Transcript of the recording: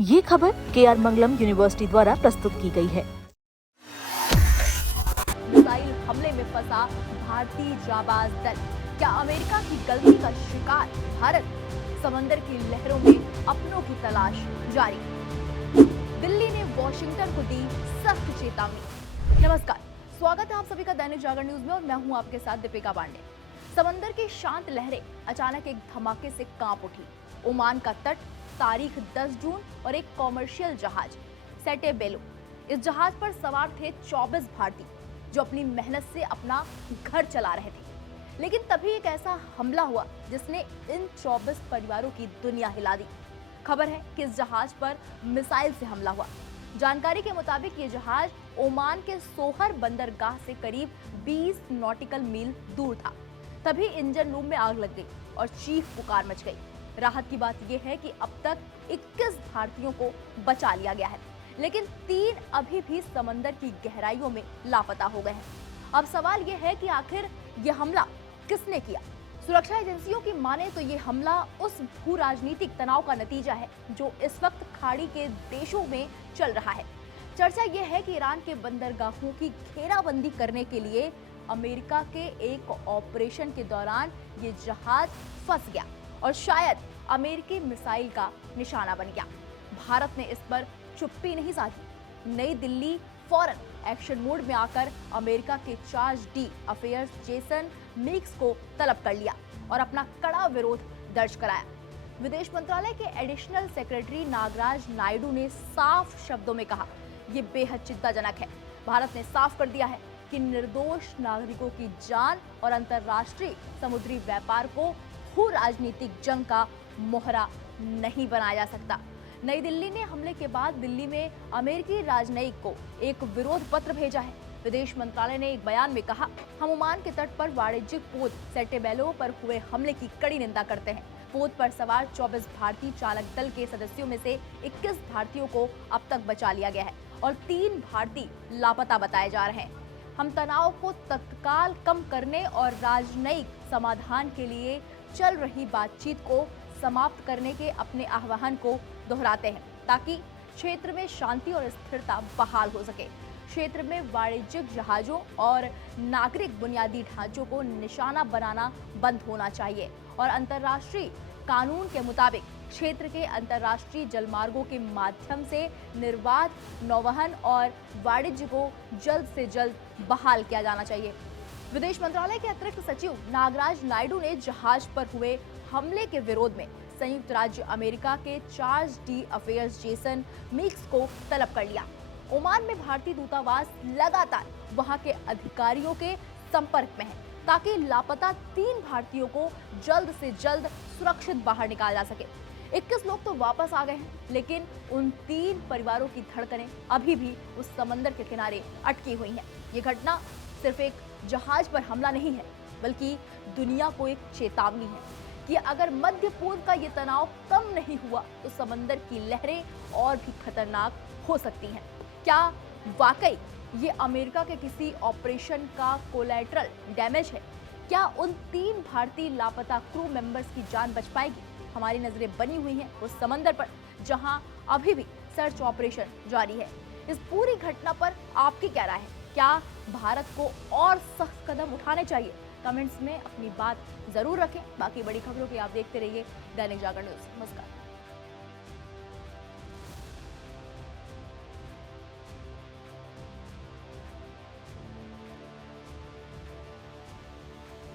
ये खबर KR मंगलम university द्वारा प्रस्तुत की गई है। मिसाइल हमले में फंसा भारतीय जाबाज दल, क्या अमेरिका की गलती का शिकार भारत? समंदर की लहरों में अपनों की तलाश जारी। दिल्ली ने वॉशिंगटन को दी सख्त चेतावनी। नमस्कार, स्वागत है आप सभी का दैनिक जागरण न्यूज में और मैं हूं आपके साथ दीपिका पांडे। समंदर की शांत लहरें अचानक एक धमाके से कांप उठी। ओमान का तट, तारीख 10 जून और एक कॉमर्शियल जहाज सेटे बेलो। इस जहाज पर सवार थे 24 भारतीय जो अपनी मेहनत से अपना घर चला रहे थे। लेकिन तभी एक ऐसा हमला हुआ जिसने इन 24 परिवारों की दुनिया हिला दी। खबर है कि इस जहाज पर मिसाइल से हमला हुआ। जानकारी के मुताबिक ये जहाज ओमान के सोहर बंदरगाह से करीब 20 नॉटिकल मील दूर था। तभी इंजन रूम में आग लग गई और चीख पुकार मच गई। राहत की बात यह है कि अब तक 21 भारतीयों को बचा लिया गया है, लेकिन 3 अभी भी समंदर की गहराइयों में लापता हो गए हैं। अब सवाल यह है कि आखिर यह हमला किसने किया? सुरक्षा एजेंसियों की माने तो ये हमला उस भू राजनीतिक तनाव का नतीजा है जो इस वक्त खाड़ी के देशों में चल रहा है। चर्चा यह है कि ईरान के बंदरगाहों की घेराबंदी करने के लिए अमेरिका के एक ऑपरेशन के दौरान ये जहाज फंस गया और शायद अमेरिकी मिसाइल का निशाना बन गया। भारत ने इस पर चुप्पी नहीं साधी। नई दिल्ली फौरन एक्शन मोड में आकर अमेरिका के chargé d' affaires Jason Meeks को तलब कर लिया और अपना कड़ा विरोध दर्ज कराया। विदेश मंत्रालय के एडिशनल सेक्रेटरी नागराज नायडू ने साफ शब्दों में कहा, ये बेहद चिंताजनक है। भारत ने साफ कर दिया है कि निर्दोष नागरिकों की जान और अंतर्राष्ट्रीय समुद्री व्यापार को भू राजनीतिक जंग का मोहरा नहीं बनाया जा सकता। नई दिल्ली ने हमले के बाद दिल्ली में अमेरिकी राजनयिक को एक विरोध पत्र भेजा है। विदेश मंत्रालय ने एक बयान में कहा, हम ओमान के तट पर वाणिज्यिक पोत सेटेबेलो पर हुए हमले की कड़ी निंदा करते हैं। पोत पर सवार 24 भारतीय चालक दल के सदस्यों में से 21 भारतीयों को अब तक बचा लिया गया है और 3 भारतीय लापता बताए जा रहे हैं। हम तनाव को तत्काल कम करने और राजनयिक समाधान के लिए चल रही बातचीत को समाप्त करने के अपने आह्वान को दोहराते हैं ताकि क्षेत्र में शांति और स्थिरता बहाल हो सके। क्षेत्र में वाणिज्यिक जहाजों और नागरिक बुनियादी ढांचों को निशाना बनाना बंद होना चाहिए और अंतर्राष्ट्रीय कानून के मुताबिक क्षेत्र के अंतर्राष्ट्रीय जलमार्गों के माध्यम से निर्बाध नौवहन और वाणिज्य को जल्द से जल्द बहाल किया जाना चाहिए। विदेश मंत्रालय के अतिरिक्त सचिव नागराज नायडू ने जहाज पर हुए हमले के विरोध में संयुक्त राज्य अमेरिका के chargé d' affaires Jason Meeks को तलब कर लिया। ओमान में भारतीय दूतावास लगातार वहां के अधिकारियों के संपर्क में है ताकि लापता 3 भारतीयों को जल्द से जल्द सुरक्षित बाहर निकाला जा सके। 21 लोग तो वापस आ गए हैं, लेकिन उन 3 परिवारों की धड़कनें अभी भी उस समंदर के किनारे अटकी हुई हैं। ये घटना सिर्फ एक जहाज पर हमला नहीं है, बल्कि दुनिया को एक चेतावनी है कि अगर मध्य पूर्व का ये तनाव कम नहीं हुआ तो समंदर की लहरें और भी खतरनाक हो सकती हैं। क्या वाकई ये अमेरिका के किसी ऑपरेशन का कोलैटरल डैमेज है? क्या उन 3 भारतीय लापता क्रू मेंबर्स की जान बच पाएगी? हमारी नजरें बनी हुई हैं उस समंदर पर जहां अभी भी सर्च ऑपरेशन जारी है। इस पूरी घटना पर आपकी क्या राय है? क्या भारत को और सख्त कदम उठाने चाहिए? कमेंट्स में अपनी बात जरूर रखें। बाकी बड़ी खबरों की आप देखते रहिए दैनिक जागरण न्यूज। नमस्कार।